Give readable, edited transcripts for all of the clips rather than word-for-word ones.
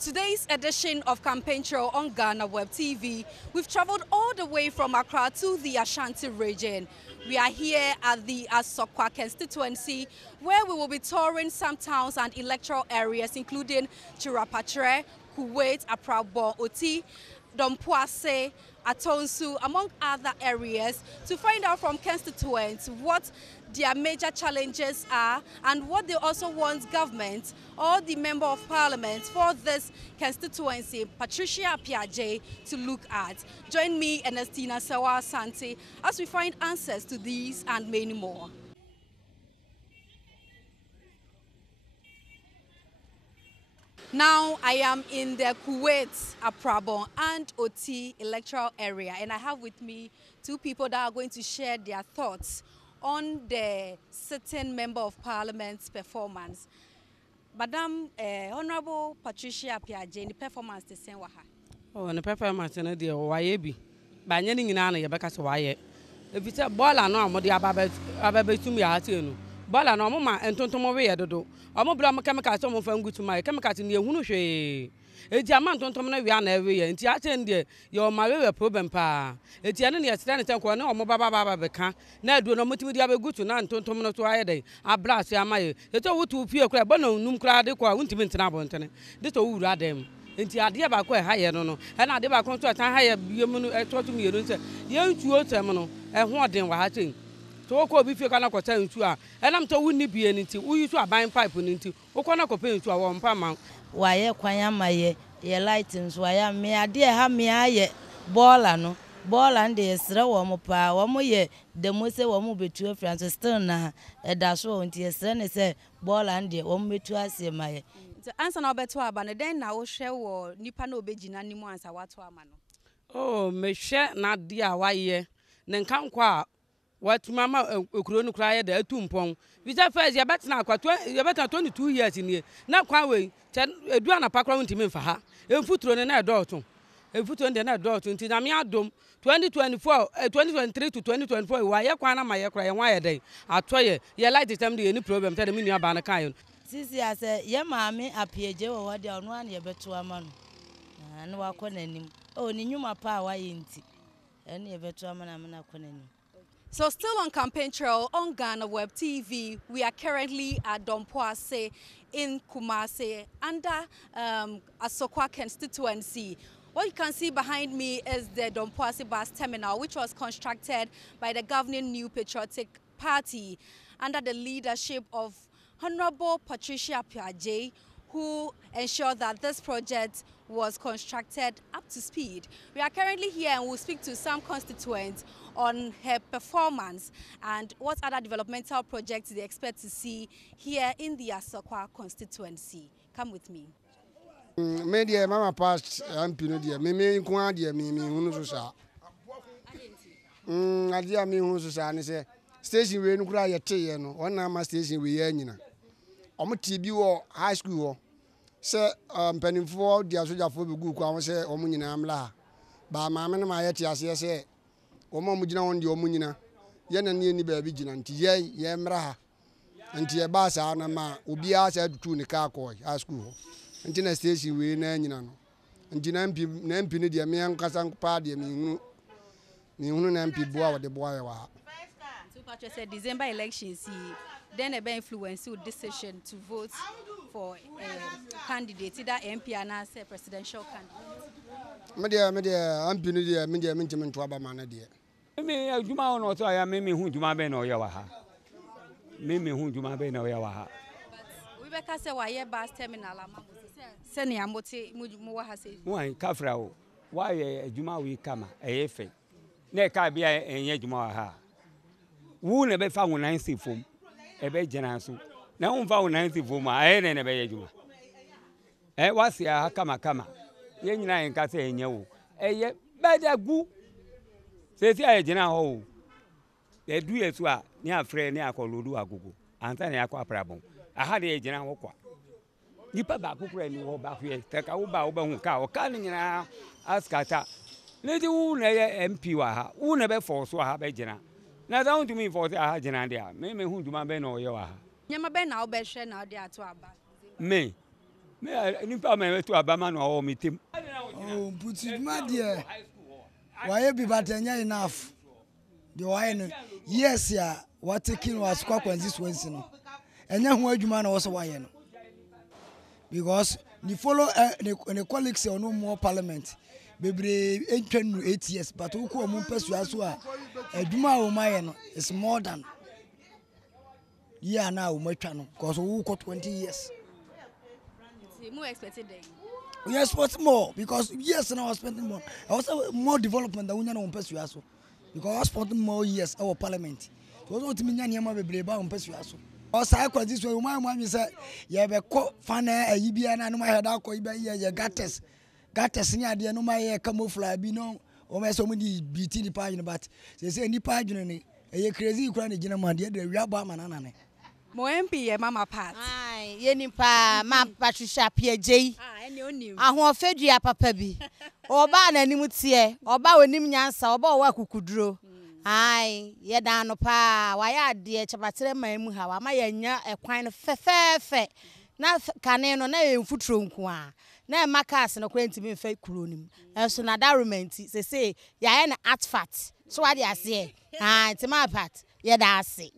today's edition of Campaign Trail on GhanaWeb TV, we've traveled all the way from Accra to the Ashanti region. We are here at the Asokwa Constituency, where we will be touring some towns and electoral areas, including Chirapatre, Kuwait, Aprabo, Oti, Dompoase, Atonsu, among other areas, to find out from constituents what their major challenges are and what they also want government or the member of parliament for this constituency, Patricia Piaget, to look at. Join me, Ernestina Sewa Santi, as we find answers to these and many more. Now I am in the Kuwait, Aprabo and Oti electoral area, and I have with me two people that are going to share their thoughts on the sitting member of parliament's performance. Madam Honorable Patricia Piaget, the performance the same waha. Oh, the performance na the wayebi. Ba nyani nyina na yebeka so waye. If it's a baller no amodi ababe tumi ati no. Baller no mo ma entontomo we yedodo. Omo bra mo chemical so mo fa ngutu mai chemical ni ehunu hwe. Eti ama ntontom na wi na ewe ye nti ache ndie ye o ma we problem pa. Eti ane ne yesra ne tenko na omo baba beka na aduo no motimi dia begutu na ntontom no so aye dai abra so amaye. Eto wutu pie kura bo na num kura de kwa untimi ntina abontene. De to wuru adem. Enti ade ba ko ha ye no no. E na ade ba ko to tan ha ye biemu no etoto mi yero nse. Ye ntuo tem no e ho oden wa ha chen. So ko bi fie kana ko tan ntu a enam to wuni bie nti uyi so aban pipe nti ukona ko pe ntu a wo mpa ma waye kwanya maye ye lightings waya me ade ha me aye baller no baller nde yesre wo mo pa wo mo ye de mo se wo mo betu afranso still na da so nti yesre ne se baller nde wo mo betu ase maye answer na obeto aba ne den na wo hwe wo nipa na obegina nimu ansa wato ama no oh me hwe na de a waye ne nkankwa what mama okuro kra ye da atumpon visa first ya betna akwa ya betna 22 years ni na kwa we edu ana pakra ntimi mfa ha emfuturo ne na edoto emfuturo ne na edoto nti na me adom 2024 2023 to 2024 wa ye kwa na ma ye kra ye wa ye dai atoye ye light system de any problem tell me nua ba na kan sisi ase ye maame apieje wo wode ono an ye beto ama no na wakọ nanim o ni nyuma pa wa ye nti ene ye beto ama na me na kọ nanim. So still on Campaign Trail on GhanaWeb TV, we are currently at Dompoase in Kumasi under Asokwa Constituency. What you can see behind me is the Dompoase bus terminal, which was constructed by the governing New Patriotic Party under the leadership of Honorable Patricia Piaget, who ensured that this project was constructed up to speed. We are currently here and we'll speak to some constituents on her performance and what other developmental projects they expect to see here in the Asokwa constituency. Come with me. Me dear mama past MP no dear me nko dear me hunu so sa. Adia me hunu so sa ne say station we no kura ye teye no ona ma station we ye nyina. Omo TB wo high school wo se mpanimfo dia sojafo be gu kwa wo se omo nyina amla ba maame no ma ye te ase se omo mugina won de omo nyina ye na ne ni ba bi gina nti ye mra ha nti ye ba sa na ma obi a sa dutu ne ka ko high school nti na station we na nyina no nti na mpi ne de me ankasa pa de me hunu na mpi boa wo de boa ye wa. So Patrick said December elections then a influence your decision to vote for a candidate, either MP and as a presidential candidate. Media, I'm Pinu, media, Mintim to Abamana, dear. Me, Juma or so I am Mimi who Juma Ben or Yawaha. Mimi who Juma Ben or Yawaha. We because a wire bus terminal, Seni Amoti Muwahasi. Why, Kafrao, why a Juma we come, a Efe. Neka be a Yajuma. Who never found 90 foam. Ebe jenasu na umfa 90 voma aye ne be yejuma wasi ya kama ye nyina enka se enye wo eye bedagu sesi aye jena ho e du yesu a ni afre ni akolodu agogo anta ne akwa prabon aha de jena ho kwa nipa ba kokura ni wo ba hwe teka wo ba hu ka o ka ni nyina askata leti wu na ye MP wa ha wu na be force wa ha be jena na za untu mi force aha jena dia me hu duma be na oye wa ha nyama be na obehwe na ode ato aba me Me nipa me to abama no o metem. Oh, put it my dear. Why be but enough? The wine. Yes, yeah. What taking was Asokwa Constituents no. Enya ho adwuma na wo so why no. Because the follow the colleagues on no more parliament. Bebre 8 years, but who come on pursue as well. Adwuma o my no is more than yeah now my channel because who got 20 years. More expected then. Yes, but more because yes, now I was spending more. I was more development than we know on pursue as well. Because I was spending more years our parliament. So what to me nyama bebre ba on pursue as well. Asokwa Constituents my mama say ye be ko fana ayibia na no my head akọ ibe ye gates ni ade no my camouflage bi no o me so mu di BT di page but say ni page no ni e crazy kura na gina ma de wiaba manana ne Mo MP ye mama part. Ai, ye nipa ma Patricia Piejei. Ene onim. Ahofadua papa bi. Oba na anim tie, oba onim nyansa, oba owa kukuduro. Ai, ye da no pa, wa ya de chapatere mamu ha, wa ma ye nya ekwan no fefefe. Na kane no na ye mfuturo nko a. Na makas no kwentimi mfa kuro nim. Enso na environment say ya na artifact. So what you say? Ah, it's my part. Yedase.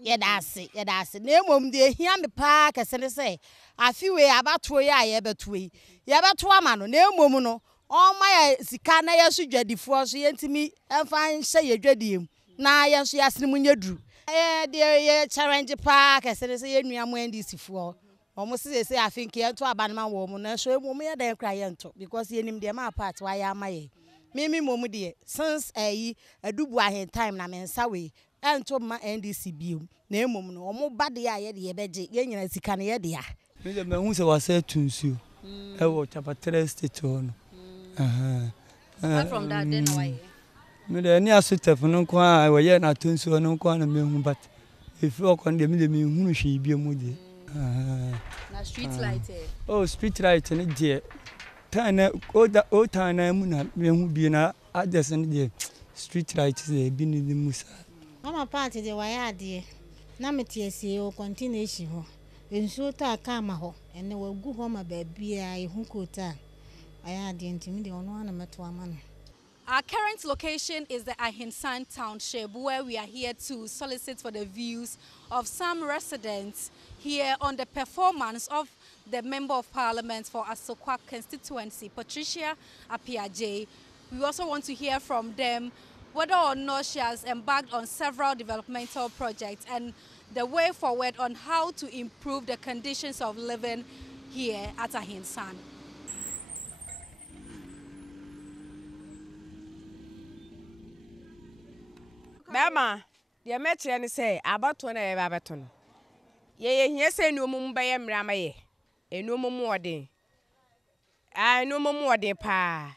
Na emom de hia me pa kese ne say. Afi we abato ya ye beto yi. Ye beto ama no na emom no. O ma ya sika na ye so dwadifo so ye ntimi emfa nhye ye dwadiem. Na ye so yasene munyaduru. Ye challenge pa kese ne say ye nua mo NDC fo. Omo se afi nke ento abanema wo mo na so emom ye dan kra ye nto because ye nim de ma part wa ya amaye. Mimi momu de since adubu ahen time na mensa we ento ma NDC biom na emom no omo bade a ye de beje ye nyina sika na ye de a me de mehu se wase tunsuo e wo chapatere state ho no Apart from that then why me de ni asotef no ko a wo ye na tunsuo no ko na mehu but if you kon de me hunu hwe biom de na street light oh street light ni de Tana o tana mu na mehu bi na adesen de street lights e bi ni musa mama party de waya de na metiesie o continuation ho ensuo ta aka ma ho ene wagu ho ma ba bia e hu kota aya de ntimi de ono ana meto amano. Our current location is the Ahinsan township where we are here to solicit for the views of some residents here on the performance of the Member of Parliament for Asokwa Constituency, Patricia Apiaje. We also want to hear from them whether or not she has embarked on several developmental projects and the way forward on how to improve the conditions of living here at Ahinsan. Bema, the metri say about one a baton. Ye, here say no mum by mramaye, a no more day. I no more day pa.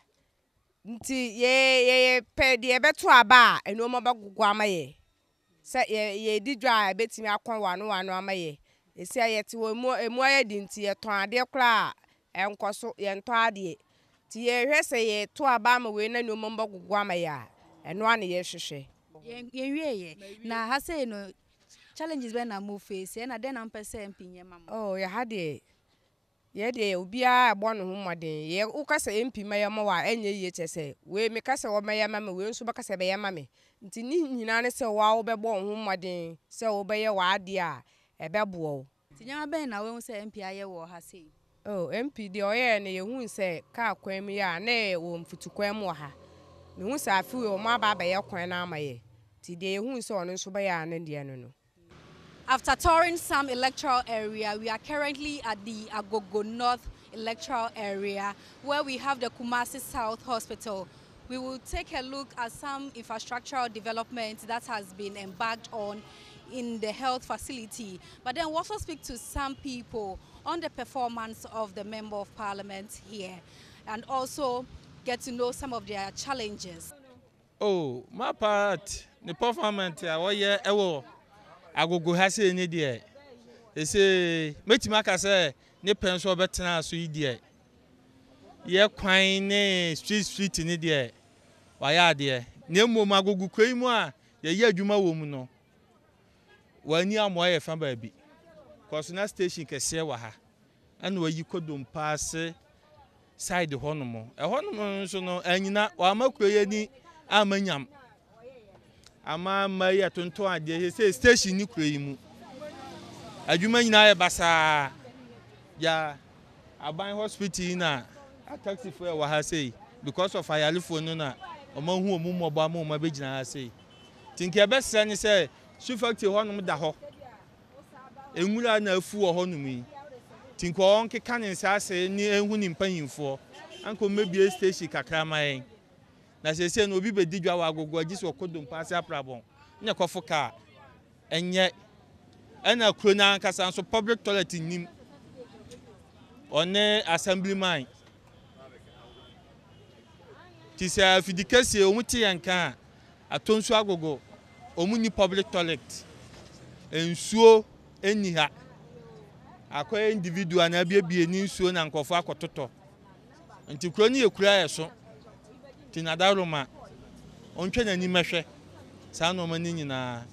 Ye, pay the better aba, and no more guamaye. Say ye did dry, bet me aqua one amaye. They say yet more didn't ye turn dear cra and cosso yan tardy. Tie say ye to abama when no more guamaya, and one ye she. Na ha say no challenges when I move face and then am person MP mama. Oh, ya had it. Ye de obia born homaden. Ye ukasa MP mayama wa enye ye chese. We me kasa wo mayama me we nso bakasa be yama me. Nti ni nyina ne se wa wo be born homaden se wo be ye wa ade a e be bo. Nti nyama ben na we say MP aye wo ha say. Oh, MP de oye ne ye hu se ka kwan mi ya na wo mfutukwan mu ha. Me hu se afi wo ma ba ba ye kwan na amaye. After touring some electoral area, we are currently at the Agogo North electoral area where we have the Kumasi South Hospital. We will take a look at some infrastructural development that has been embarked on in the health facility. But then we'll also speak to some people on the performance of the Member of Parliament here and also get to know some of their challenges. Oh, my part, the performance I was here. I go has any day. They say, Metimaka say, ne pencil better so idiot. Ye quine street in idiot. Why are there? No more mago quaimo, ye Juma woman. When you are more a fan baby. Cause na station can say waha. and where you could don't pass side the honomo. A honomo so no, and you know, or I'm a amanyam. Ama Maya Tonto, he says, station you cream. A human basa ya a buying hospital in a taxi fare, what I say, because of Ayalifonona, among whom Mummo, my vision, I say. Think your best son say, she fucked your honor da ho. And we are no fool honor me. Think on cannon say near winning paying for. Uncle maybe a station cacrama. Na se se no bi be di dwa wa gogo agi so kodum pass aprabon nya kofo car enye ena kro na ankasa so public toilet nim one assemblyman ti se afidikase o muti yanka atonsu agogo o mu ni public toilet ensuo eni ha akoye individual na bia ni nsuo na nkofo akototo nti kro ni ekura yeso Tinadaruma on train ni mehwe sa no mani nyina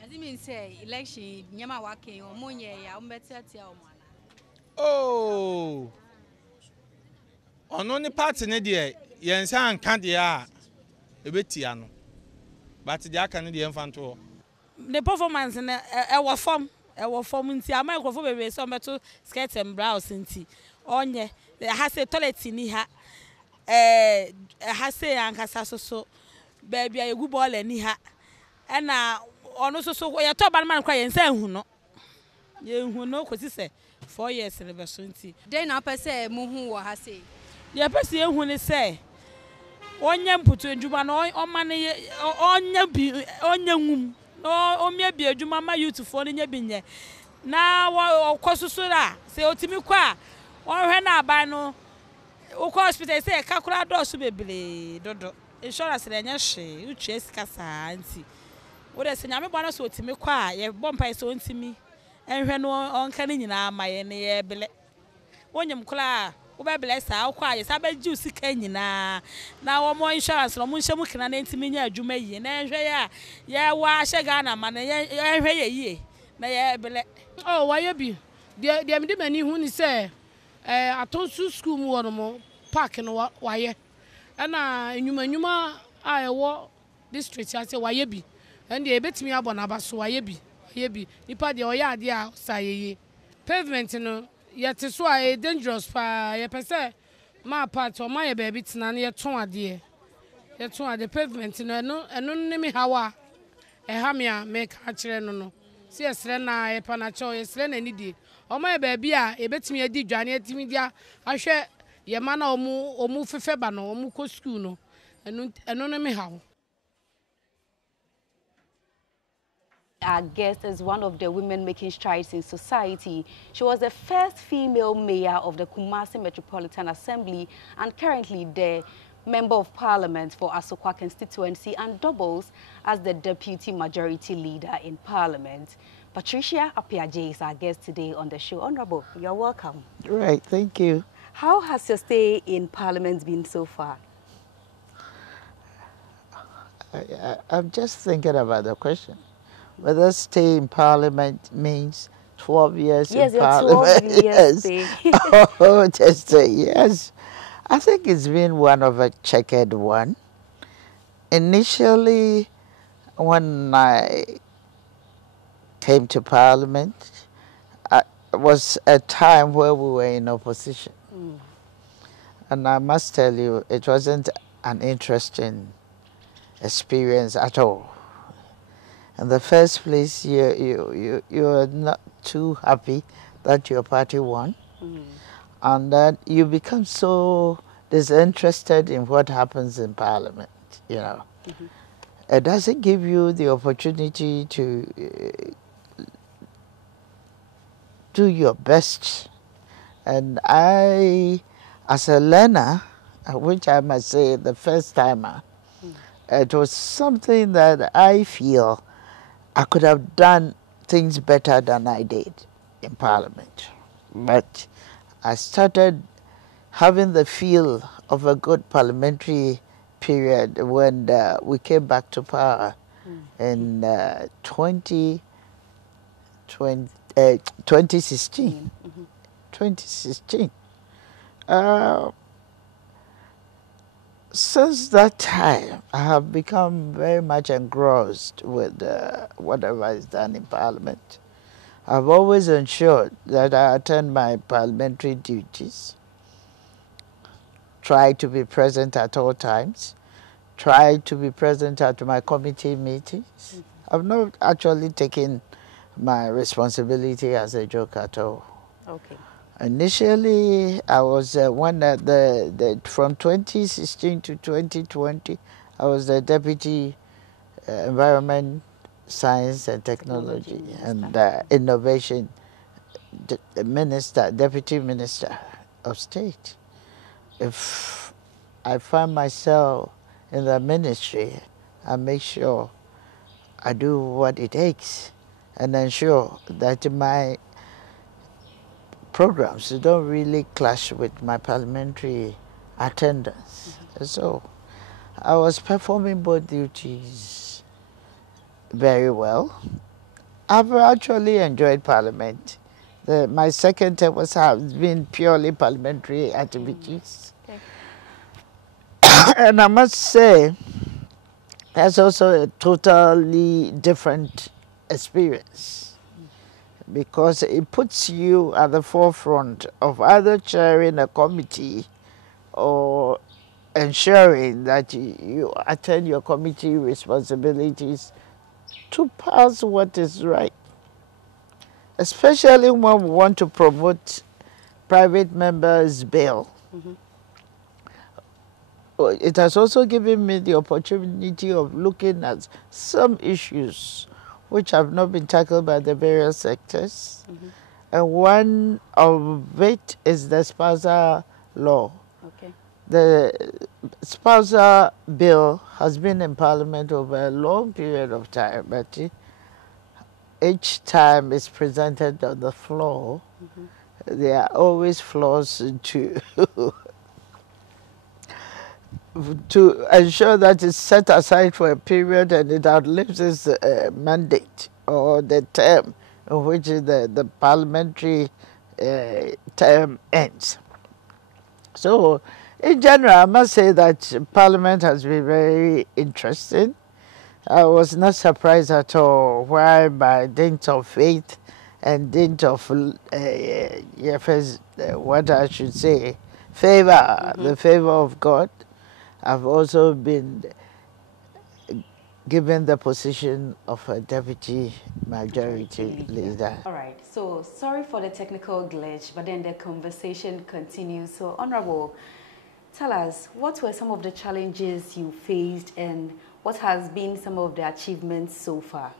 as it means say election nyama wake o monye ya umbetiatia o mana oh ono ni party ne de yensa anka de a ebetia no but de aka ne de emfanto the performance na e wo form nti ama ekrofo bebe so meto skirt and blouse nti onye ha say toilet ni ha ha say ankasa so baby ayegu ball ani ha na ono so ye to ban man kwa yensa ehu no ye ehu no kosi se 4 years ne be so nti den na pese muhu wo ha say ye pese ehu ne se onye mputu adwuma no omane onye nwum no omia bi adwuma ma youth fo ne nya binye na wo kosusura se otimi kwa onhwe na aban no uko hospital say kakura dosu bebele dodo insurance na nya hwe utu esika saa nti wo de se nyame bwana so otimi kwa ye bompa so ntimi enhwe no onka ne nyina amaye ne ye bele wonyem kula wo bebele saa kwa ye sa baji usika nyina na wo mo insurance no mo nhye mu kina na ntimi nya adwuma yi na enhwe ya ye wa hye Ghana ma na ye enhwe ye yi na ye bele oh waye bi de me de mani hu ni se atonsu school mu wono mo park no waye na enyuma a ewo district ase waye bi and e betimi abona abaso waye bi nipa de oya ade a sayeye pavement no yete so a dangerous pa ye pese ma part o ma ye ba bi tena na ye ton ade pavement no eno ne me hawa ha me a me ka kire no si esre na ye pa na cho esre na ni die o ma ye ba bi a e betimi adi dwane atimi dia ahwe ye ma na omu fefe ba no omu ko school no eno ne me hawo. Our guest is one of the women making strides in society. She was the first female mayor of the Kumasi Metropolitan Assembly and currently the Member of Parliament for Asokwa Constituency and doubles as the Deputy Majority Leader in Parliament. Patricia Apiaje is our guest today on the show. Honorable, you're welcome. Right, thank you. How has your stay in Parliament been so far? I'm just thinking about the question. Whether stay in Parliament means 12 years in Parliament. 12 years stay. Oh, just yes. I think it's been one of a checkered one. Initially, when I came to Parliament, it was a time where we were in opposition. And I must tell you, it wasn't an interesting experience at all. In the first place, you're not too happy that your party won, and that you become so disinterested in what happens in Parliament, you know. It doesn't give you the opportunity to do your best. And I, as a learner, which I must say the first timer, it was something that I feel I could have done things better than I did in Parliament. But I started having the feel of a good parliamentary period when we came back to power in 2016. 2016. Since that time, I have become very much engrossed with whatever is done in Parliament. I've always ensured that I attend my parliamentary duties, try to be present at all times, try to be present at my committee meetings. I've not actually taken my responsibility as a joke at all. Okay. Initially, I was from 2016 to 2020, I was the Deputy Environment, Science and Technology and Innovation Minister, Deputy Minister of State. If I find myself in the ministry, I make sure I do what it takes and ensure that my programs don't really clash with my parliamentary attendance. So I was performing both duties very well. I've actually enjoyed Parliament. My second term has been purely parliamentary activities. Okay. And I must say, that's also a totally different experience, because it puts you at the forefront of either chairing a committee or ensuring that you attend your committee responsibilities to pass what is right, especially when we want to promote private members' bill. It has also given me the opportunity of looking at some issues which have not been tackled by the various sectors. And one of it is the spousal law. Okay. The spousal bill has been in Parliament over a long period of time, but each time it's presented on the floor, there are always flaws to ensure that it's set aside for a period and it outlives its mandate or the term in which the parliamentary term ends. So, in general, I must say that Parliament has been very interesting. I was not surprised at all why, by dint of faith and dint of what I should say, favor, the favor of God, I've also been given the position of a deputy majority leader. All right, so sorry for the technical glitch, but then the conversation continues. So, Honorable, tell us, what were some of the challenges you faced and what has been some of the achievements so far?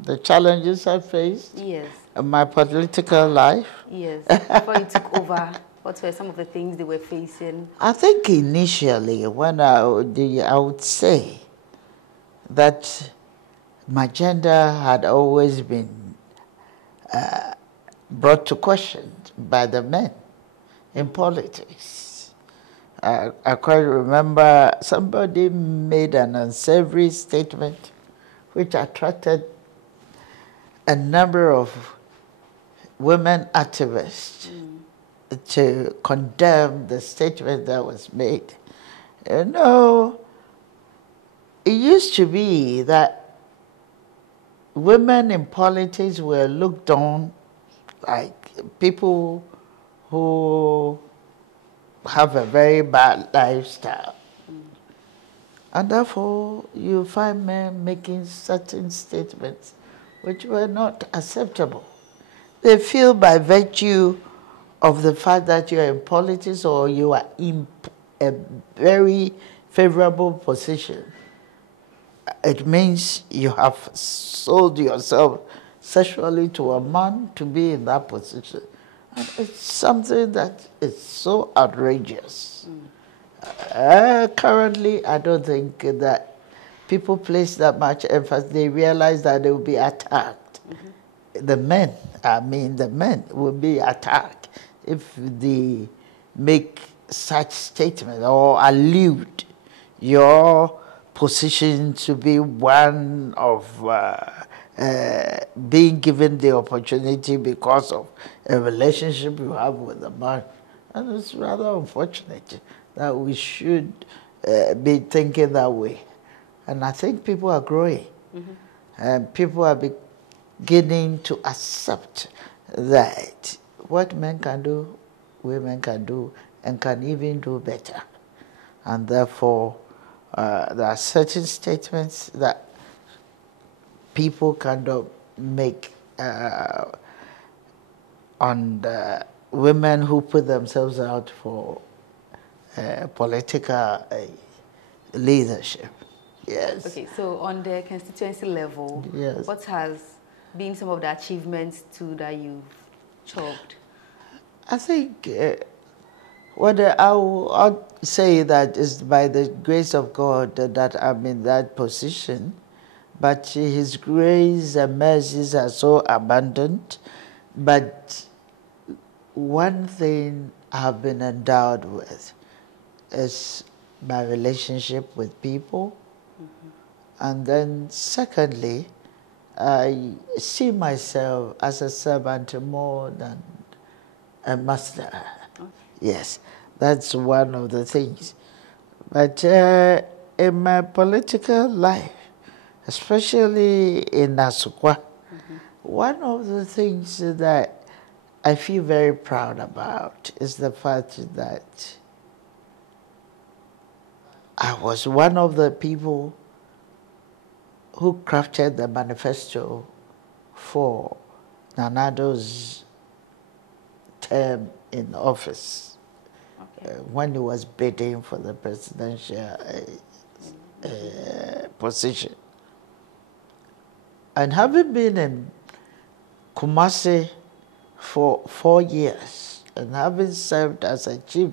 The challenges I faced? Yes. In my political life? Yes, before you took over. What were some of the things they were facing? I think initially, when I would say that my gender had always been brought to question by the men in politics. I quite remember somebody made an unsavory statement which attracted a number of women activists to condemn the statement that was made. You know, it used to be that women in politics were looked on like people who have a very bad lifestyle. And therefore, you find men making certain statements which were not acceptable. They feel by virtue of the fact that you're in politics or you are in a very favorable position, it means you have sold yourself sexually to a man to be in that position. And it's something that is so outrageous. Currently, I don't think that people place that much emphasis. They realize that they will be attacked. The men will be attacked if they make such statements or allude your position to be one of being given the opportunity because of a relationship you have with the man. And it's rather unfortunate that we should be thinking that way. And I think people are growing. And people are beginning to accept that what men can do, women can do, and can even do better. And therefore, there are certain statements that people cannot make on the women who put themselves out for political leadership. Yes. Okay, so on the constituency level, yes, what has been some of the achievements too that you've chalked? I think what I would say that is by the grace of God that I'm in that position, but His grace and mercies are so abundant. But one thing I've been endowed with is my relationship with people. And then secondly, I see myself as a servant more than a master. Okay. Yes, that's one of the things. But in my political life, especially in Asokwa, one of the things that I feel very proud about is the fact that I was one of the people who crafted the manifesto for Nanado's term in office, okay, when he was bidding for the presidential position. And having been in Kumasi for 4 years and having served as a chief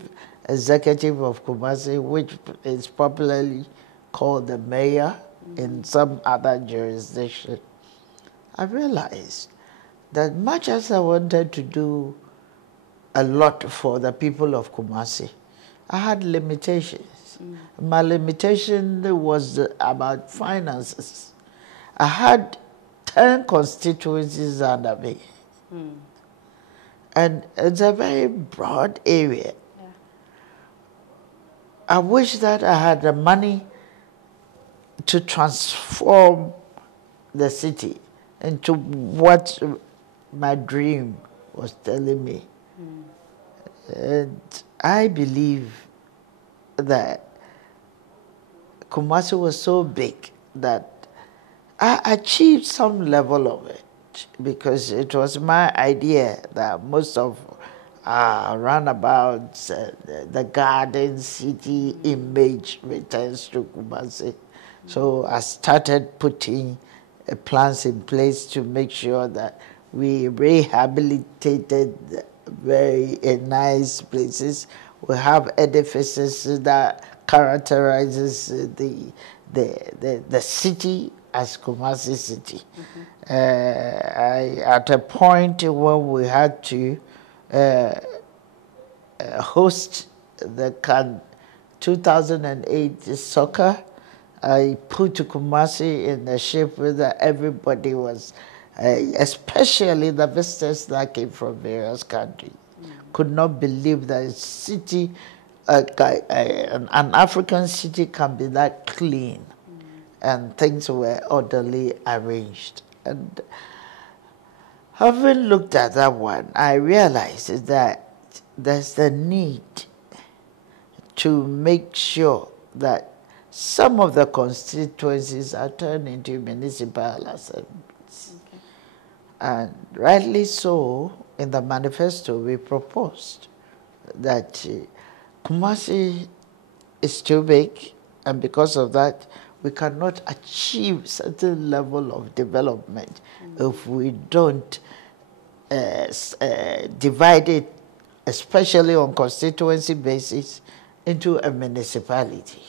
executive of Kumasi, which is popularly called the mayor in some other jurisdiction, I realized that much as I wanted to do a lot for the people of Kumasi, I had limitations. My limitation was about finances. I had 10 constituencies under me. And it's a very broad area. Yeah. I wish that I had the money to transform the city into what my dream was telling me. And I believe that Kumasi was so big that I achieved some level of it because it was my idea that most of roundabouts, the garden city image returns to Kumasi. So I started putting plans in place to make sure that we rehabilitated very nice places. We have edifices that characterizes the city as Kumasi City. At a point when we had to host the 2008 soccer, I put Kumasi in a shape where everybody was, especially the visitors that came from various countries, could not believe that a city, an African city can be that clean. And things were orderly arranged. And having looked at that one, I realized that there's the need to make sure that some of the constituencies are turned into municipal assemblies. Okay. And rightly so, in the manifesto, we proposed that Kumasi is too big, and because of that, we cannot achieve certain level of development if we don't divide it, especially on constituency basis, into a municipality.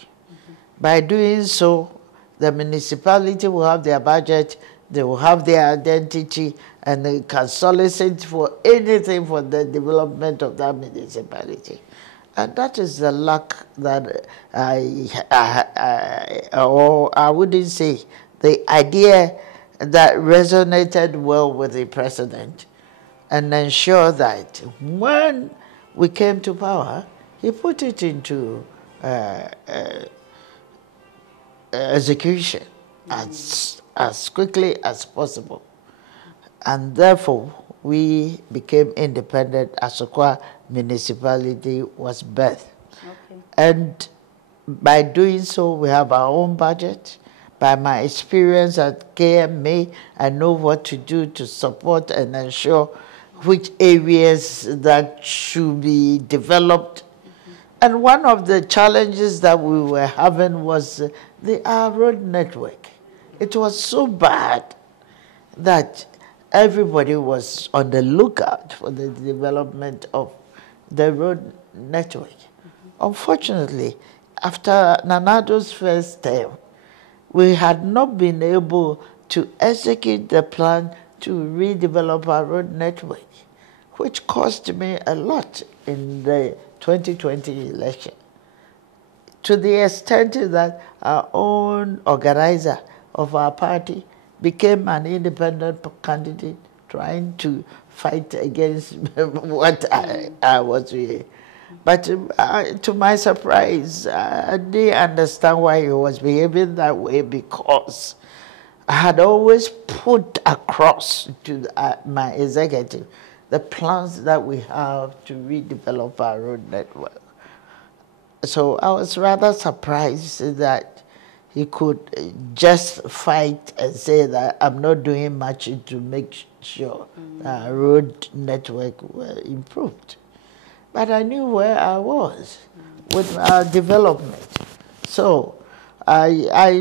By doing so, the municipality will have their budget, they will have their identity, and they can solicit for anything for the development of that municipality. And that is the luck that or I wouldn't say, the idea that resonated well with the president and ensure that when we came to power, he put it into execution as quickly as possible. And therefore, we became independent. Asokwa municipality was birthed. Okay. And by doing so, we have our own budget. By my experience at KMA, I know what to do to support and ensure which areas that should be developed. And one of the challenges that we were having was our road network. It was so bad that everybody was on the lookout for the development of the road network. Unfortunately, after Nanado's first term, we had not been able to execute the plan to redevelop our road network, which cost me a lot in the 2020 election, to the extent that our own organizer of our party became an independent candidate trying to fight against what I was doing. But to my surprise, I didn't understand why he was behaving that way, because I had always put across to my executive the plans that we have to redevelop our road network. So I was rather surprised that he could just fight and say that I'm not doing much to make sure our road network were improved. But I knew where I was with our development. So I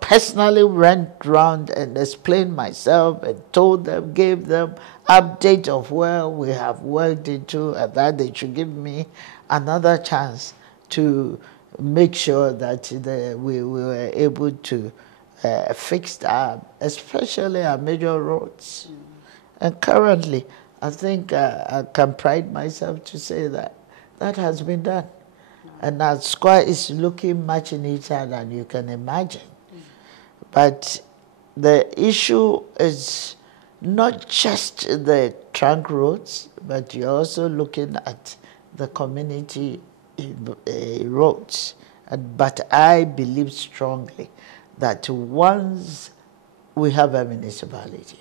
personally went round and explained myself and told them, gave them update of where we have worked into, and that they should give me another chance to make sure that we were able to fix especially our major roads. And currently, I think I can pride myself to say that that has been done. And Asokwa is looking much neater than you can imagine. But the issue is not just the trunk roads, but you're also looking at the community roads. But I believe strongly that once we have a municipality,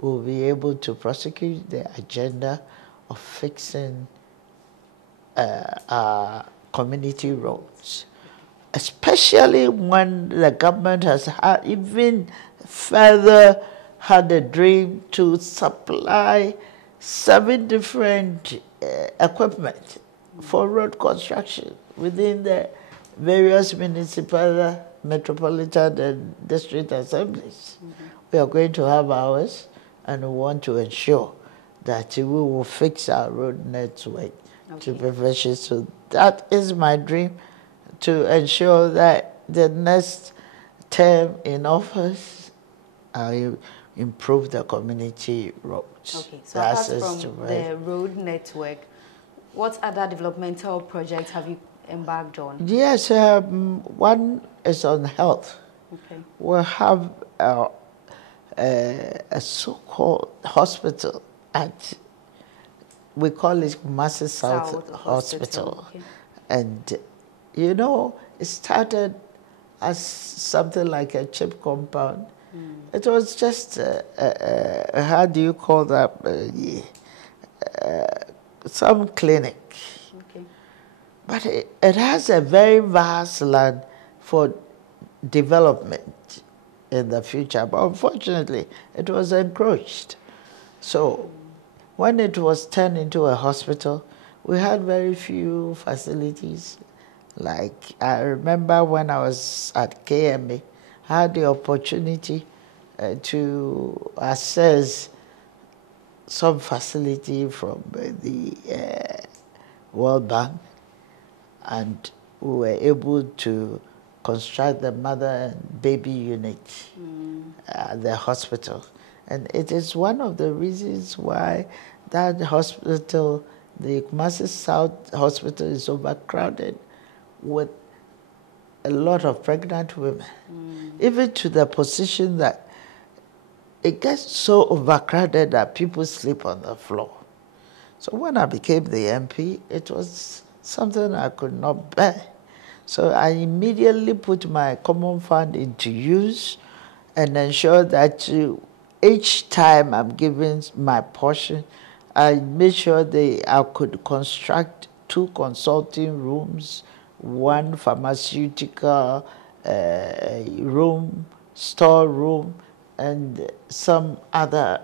we'll be able to prosecute the agenda of fixing our community roads, especially when the government has even further had a dream to supply 7 different equipment for road construction within the various municipal, metropolitan and district assemblies. We are going to have ours, and we want to ensure that we will fix our road network to perfection. So that is my dream, to ensure that the next term in office, I improve the community roads. Okay, so apart from the road network, what other developmental projects have you embarked on? Yes, one is on health. Okay. We have a so-called hospital at, we call it Kumasi South Hospital. Okay. And, you know, it started as something like a cheap compound. It was just, how do you call that? Some clinic. Okay. But it has a very vast land for development in the future. But unfortunately, it was encroached. So when it was turned into a hospital, we had very few facilities. Like, I remember when I was at KMA, I had the opportunity to access some facility from the World Bank, and we were able to construct the mother and baby unit at the hospital. And it is one of the reasons why that hospital the Kumasi South Hospital is overcrowded with a lot of pregnant women, even to the position that it gets so overcrowded that people sleep on the floor. So when I became the MP, it was something I could not bear. So I immediately put my common fund into use and ensure that each time I'm giving my portion, I made sure I could construct 2 consulting rooms, 1 pharmaceutical room, store room, and some other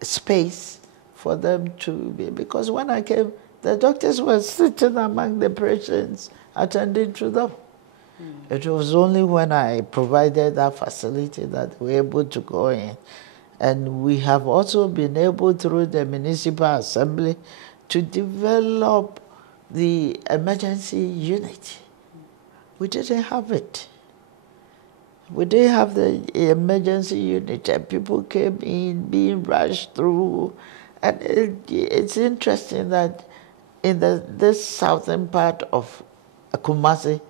space for them to be. Because when I came, the doctors were sitting among the patients, attending to them. It was only when I provided that facility that we were able to go in. And we have also been able, through the municipal assembly, to develop the emergency unit. We didn't have it. We didn't have the emergency unit, and people came in being rushed through. And it's interesting that in this southern part of Kumasi,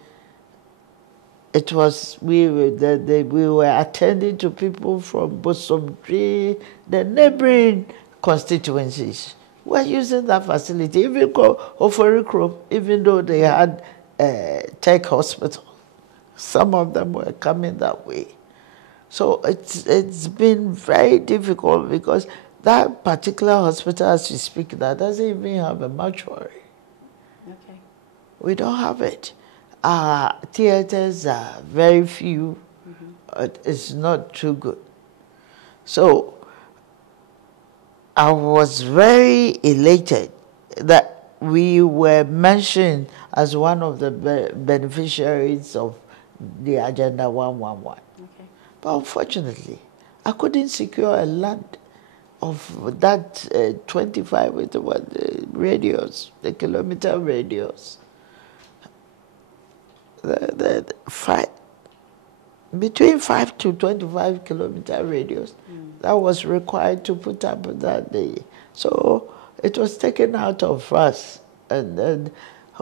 it was, we were attending to people from Bosomtri, the neighboring constituencies. We're using that facility, even Oforikro, even though they had tech hospital. Some of them were coming that way. So it's been very difficult because that particular hospital, as we speak, that doesn't even have a mortuary. Okay. We don't have it. Our theaters are very few. It's not too good. So I was very elated that we were mentioned as one of the beneficiaries of the Agenda 111. Okay. But unfortunately, I couldn't secure a land of that 25 with the radius, the kilometer radius. Between 5 to 25 kilometer radius, that was required to put up that day. So it was taken out of us, and then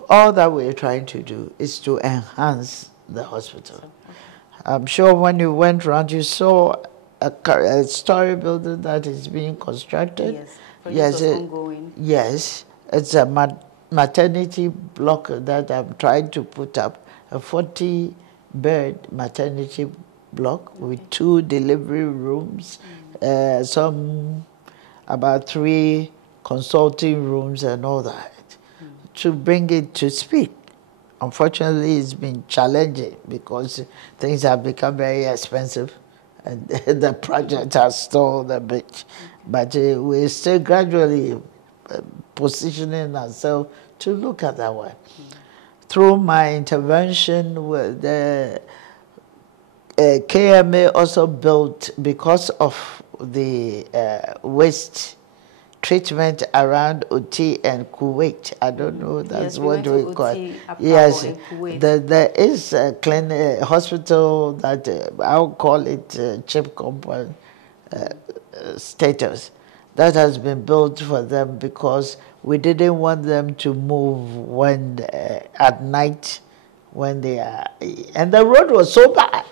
all that we're trying to do is to enhance the hospital. Okay. I'm sure when you went around, you saw a story building that is being constructed. Yes, ongoing. Yes, it's a maternity block that I'm trying to put up, a 40-bed maternity block with 2 delivery rooms, some about 3 consulting rooms and all that, to bring it to speed. Unfortunately, it's been challenging because things have become very expensive and the project has stalled a bit. But we're still gradually positioning ourselves to look at that one. Through my intervention, the KMA also built, because of the waste treatment around Uti and Kuwait. I don't know, that's what we call it. Yes, there is a clinic, hospital that I'll call it chip compound status, that has been built for them because we didn't want them to move when at night when they are, and the road was so bad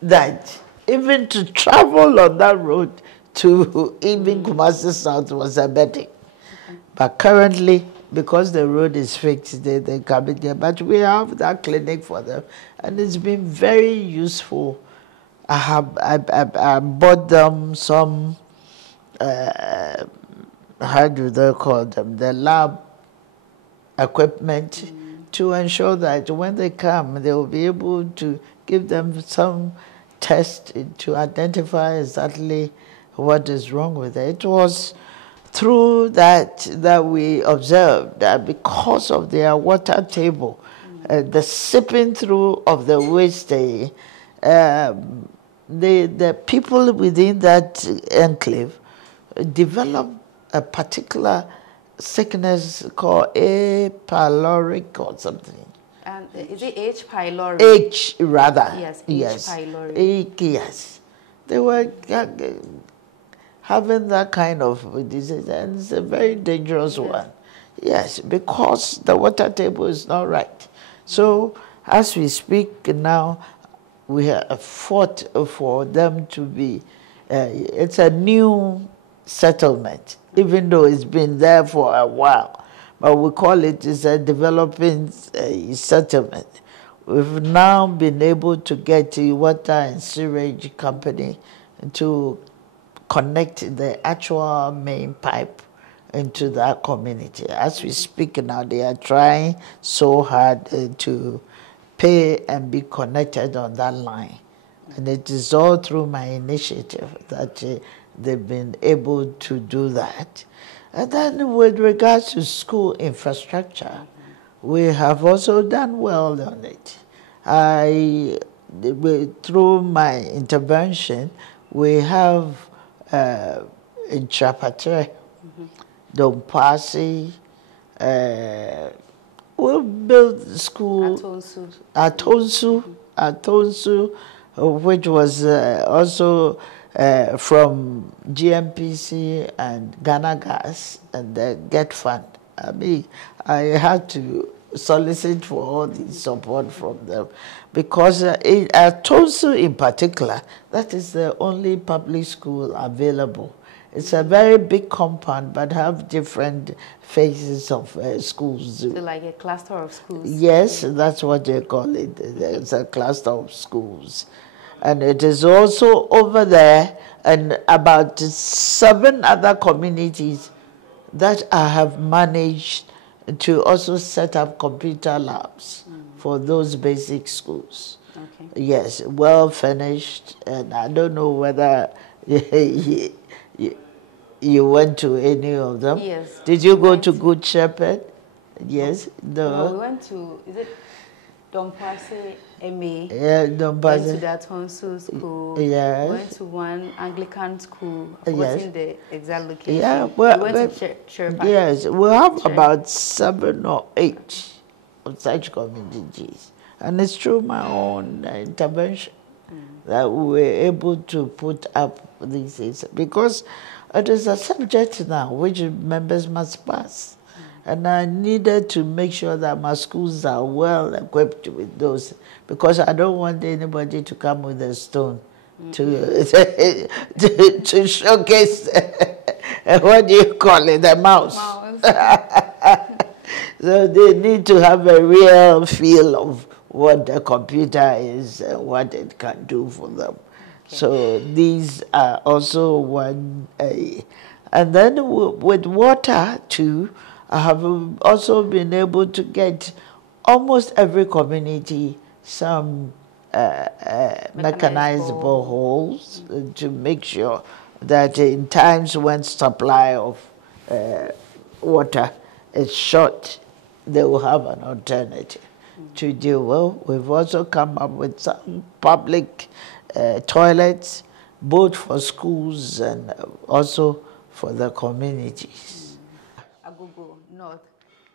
that even to travel on that road to even Kumasi South was a betting. But currently, because the road is fixed, they come in there. But we have that clinic for them, and it's been very useful. I bought them some, how do they call them, the lab equipment to ensure that when they come, they will be able to give them some test to identify exactly what is wrong with it. It was through that we observed that because of their water table, the sipping through of the waste, the people within that enclave developed a particular sickness called H. pyloric or something. And is it H. pylori? H, rather. Yes, H. Yes. pylori. Yes. They were having that kind of disease, and it's a very dangerous one. Yes, because the water table is not right. So as we speak now, we have fought for them to be, it's a new settlement, even though it's been there for a while. But we call it is a developing settlement. We've now been able to get the water and sewage company to connect the actual main pipe into that community. As we speak now, they are trying so hard to pay and be connected on that line. And it is all through my initiative that they've been able to do that. And then with regards to school infrastructure, we have also done well on it. Through my intervention, we have in Chapatre, Dompasi, we built school Atonsu, which was also from GMPC and Ghana Gas and the Get Fund. I mean, I had to solicit for all the support from them because Atonsu in particular, that is the only public school available. It's a very big compound, but have different phases of schools. So like a cluster of schools? Yes, that's what they call it. It's a cluster of schools. And it is also over there and about 7 other communities that I have managed to also set up computer labs for those basic schools. Okay. Yes, well finished. And I don't know whether you went to any of them? Yes. Did you go to Good Shepherd? Yes. No, we went to, is it Dompase MA? Yeah, Dompase. Went to that Honsu school. Yes. Went to one Anglican school. I've Yes. forgotten the exact location. Yeah, well, we went to Sherpa. Yes, we have about 7 or 8 of such communities. And it's through my own intervention that we were able to put up these things. Because it is a subject now which members must pass. And I needed to make sure that my schools are well equipped with those, because I don't want anybody to come with a stone to showcase, what do you call it, the mouse. So they need to have a real feel of what the computer is and what it can do for them. Okay. So these are also one. And then with water too, I have also been able to get almost every community some mechanized boreholes to make sure that in times when supply of water is short, they will have an alternative to deal with. We've also come up with some public toilets, both for schools and also for the communities. Agogo North.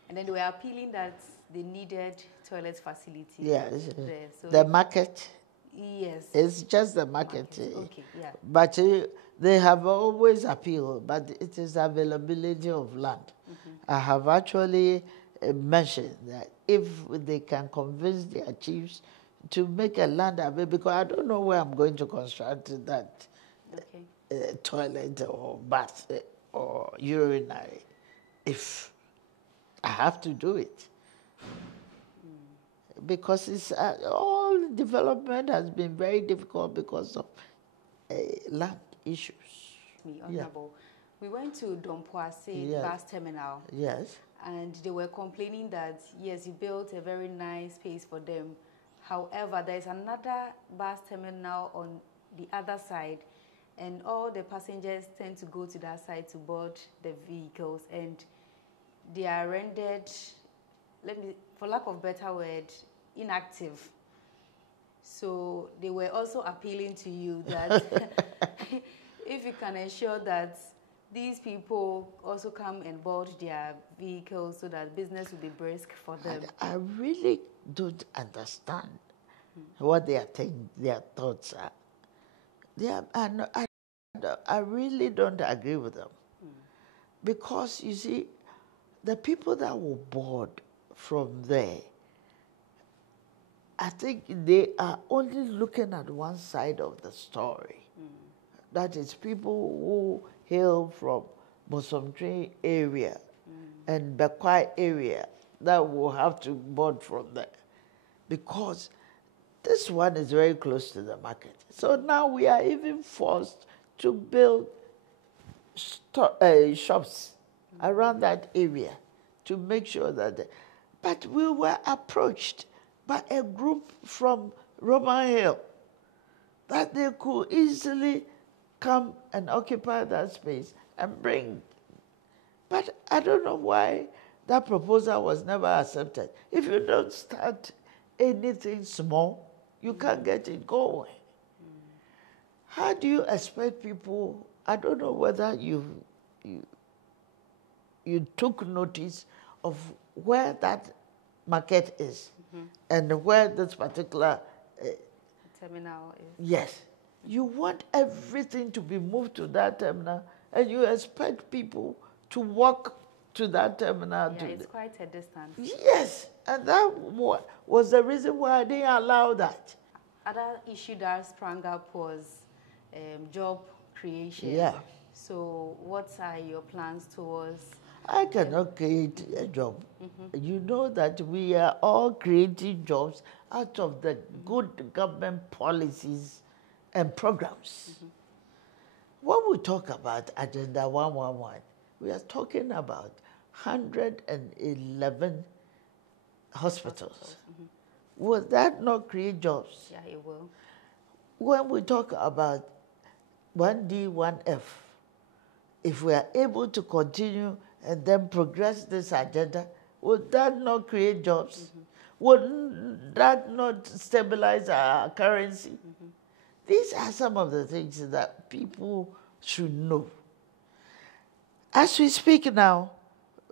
And then they were appealing that they needed toilet facilities. Yes. There. So the market. Yes. It's just the market. Okay, yeah. But they have always appealed, but it is availability of land. I have actually mentioned that if they can convince their chiefs to make a land available, because I don't know where I'm going to construct that toilet or bath or urinary, if I have to do it. Because it's all development has been very difficult because of land issues. Honorable. We went to Dompoase bus terminal. Yes. And they were complaining that, yes, you built a very nice space for them. However, there is another bus terminal on the other side, and all the passengers tend to go to that side to board the vehicles, and they are rendered, for lack of a better word, inactive. So they were also appealing to you that if you can ensure that these people also come and board their vehicles so that business will be brisk for them. I really don't understand what they are thinking, their thoughts are. I really don't agree with them. Because, you see, the people that will board from there, I think they are only looking at one side of the story. That is people who hail from Bosomtwe area and Bekwai area that will have to board from there. Because this one is very close to the market. So now we are even forced to build shops around that area to make sure that, but we were approached by a group from Roman Hill that they could easily come and occupy that space and bring. But I don't know why that proposal was never accepted. If you don't start anything small, you can't get it going. How do you expect people? I don't know whether you took notice of where that market is and where this particular terminal is. Yes. You want everything to be moved to that terminal, and you expect people to walk to that terminal. Yeah, it's quite a distance. Yes, and that was the reason why I didn't allow that. Other issue that sprang up was job creation. Yeah. So what are your plans towards? I cannot create a job. You know that we are all creating jobs out of the good government policies and programs. When we talk about Agenda 111, we are talking about 111 hospitals. Will that not create jobs? Yeah, it will. When we talk about 1D, 1F, if we are able to continue and then progress this agenda, would that not create jobs? Would that not stabilize our currency? These are some of the things that people should know. As we speak now,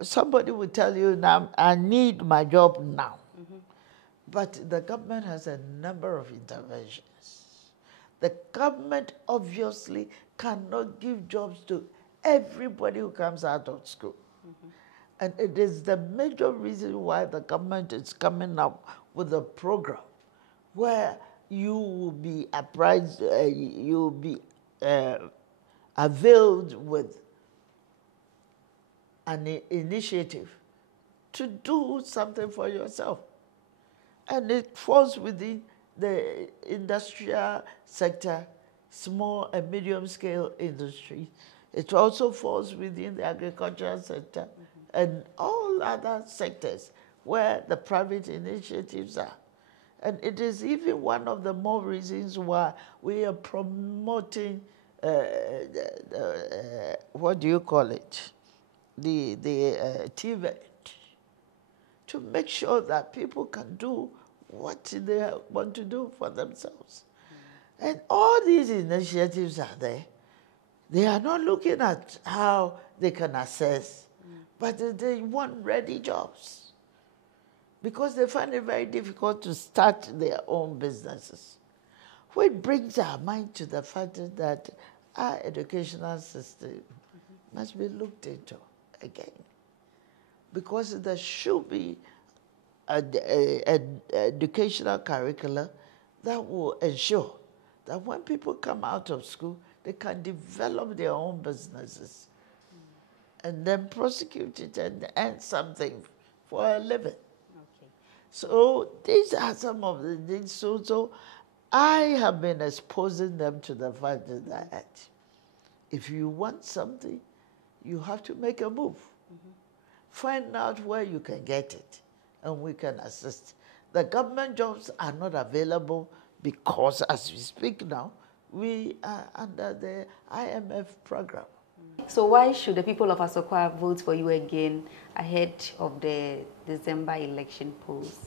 somebody will tell you, now, I need my job now. But the government has a number of interventions. The government obviously cannot give jobs to everybody who comes out of school. And it is the major reason why the government is coming up with a program where you will be apprised, you will be availed with an initiative to do something for yourself. And it falls within the industrial sector, small and medium scale industry. It also falls within the agricultural sector and all other sectors where the private initiatives are. And it is even one of the more reasons why we are promoting, what do you call it? The TVET, to make sure that people can do what they want to do for themselves. And all these initiatives are there. They are not looking at how they can access, but they want ready jobs because they find it very difficult to start their own businesses. Which brings our mind to the fact that our educational system must be looked into again, because there should be an educational curricula that will ensure that when people come out of school, they can develop their own businesses and then prosecute it and earn something for a living. Okay. So these are some of the things. So I have been exposing them to the fact that if you want something, you have to make a move. Find out where you can get it, and we can assist. The government jobs are not available because, as we speak now, we are under the IMF program. So why should the people of Asokwa vote for you again ahead of the December election polls?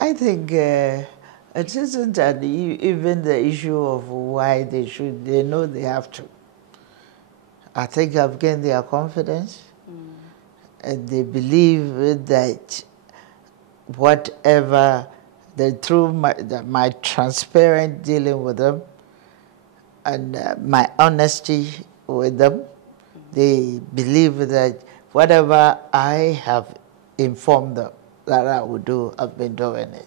I think it isn't even the issue of why they should. They know they have to. I think I've gained their confidence, and they believe that whatever, through my transparent dealing with them and my honesty with them, They believe that whatever I have informed them that I would do, I've been doing it.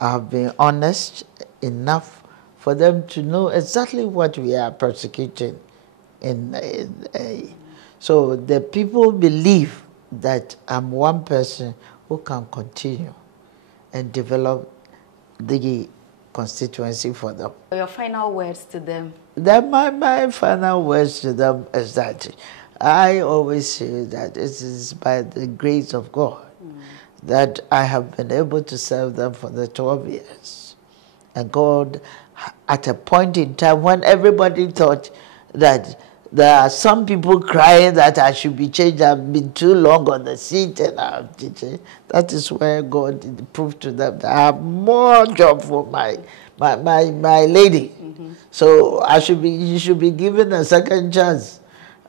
I have been honest enough for them to know exactly what we are prosecuting. So the people believe that I'm one person who can continue and develop the constituency for them. Your final words to them? Then my final words to them is that I always say that it is by the grace of God that I have been able to serve them for the 12 years. And God, at a point in time when everybody thought that there are some people crying that I should be changed, I've been too long on the seat and I've changed. That is where God proved to them that I have more job for my lady. So you should be given a second chance.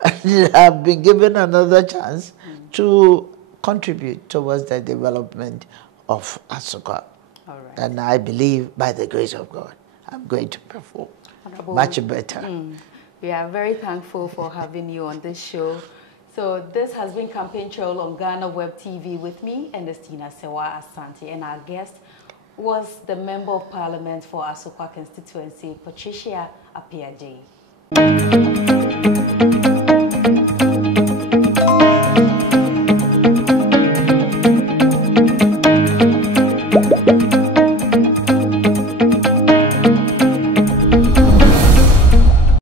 I've been given another chance to contribute towards the development of Asokwa. All right. And I believe by the grace of God, I'm going to perform much better. We are very thankful for having you on this show. So this has been Campaign Trail on GhanaWeb TV with me, Ernestina Sewa Asante, and our guest was the Member of Parliament for Asokwa Constituency, Patricia Apiaje.